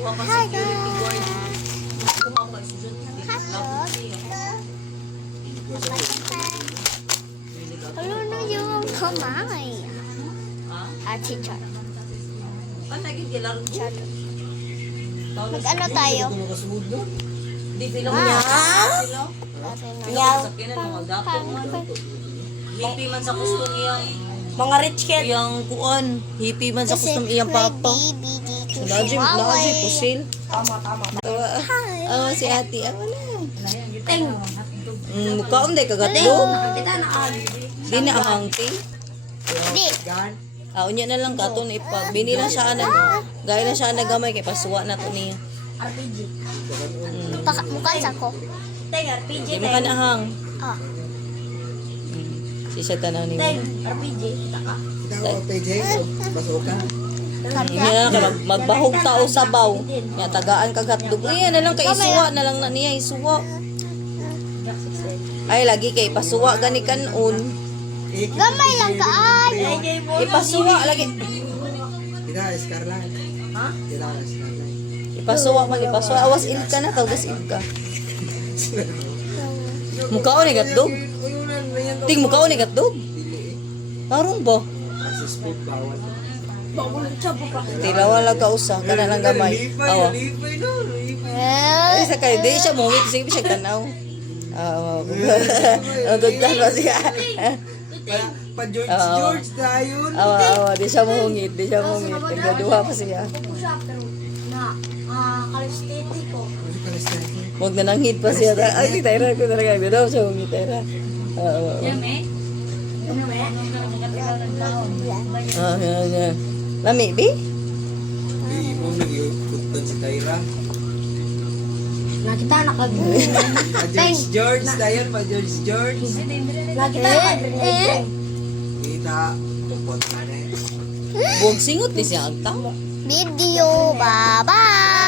Duha ka Hi security guard. guys. Duha ka estudyante. Lapot siya. Ano na yung kamay? Ha? Teacher. Panagin kilaro ko. Mag-ano tayo? Di sila mo niya. Sila. Yaw. Sa kinan mga dapo. Hippie man sa kustong iyang. Mga rich kid. Iyang kuan. Hippie man sa kustong iyang papa. Lagi pusil. Tama. Si ate. Wala. Ting. Mukhaon day kagatlo. Kita na Di na ahangti. Di. Unya na lang katon ipag. Bini na siya na. Gaya na siya nagamay kay pasuwa na to niya. RPG. Mukha sa ko. Ting, RPG. Di mo ka na hang. Ah. Si siya tanaw ni mo. Ting, RPG. Taka. Yan na magbahog tao sabaw. Ya tagaan kag hotdog. Yan na lang kay isuwa na lang na niya isuwa. Ay lagi kay pasuwa gani kanon. Gamay lang kaan. Ipasuwa lagi. Tidak, Scarlett. Ha? Tidak, Scarlett. Ipasuwa mag ipasuwa awas ilka na tawgas ilka. Mukhaon ni gatdog. Ting mukhaon ni gatdog. Parang ba? Kasi spook bawal. Bawal siya po pa. Tilawan lang ka usa kana lang gamay. Awa. Lipay no, lipay. Ay sa kay di siya mo sige siya tanaw. Ang dugtan ba siya? Pa George dayon. Awa, di siya mohungit, di siya mohungit. Nagduha pa siya. Ako siya, pero na, kalistete ko. Huwag na nanghit pa siya. Ay, si Tyra ko talaga. Di daw siya mohungit, Tyra. Yan. Lami, bi? Di mo nag-iutot si Tyra. Nakita nakag- Pa George dayon, pa George. Nakita nakag- Kita tungkol ka na. Buwag singot ni siya. Ang tama. Video. Bye-bye.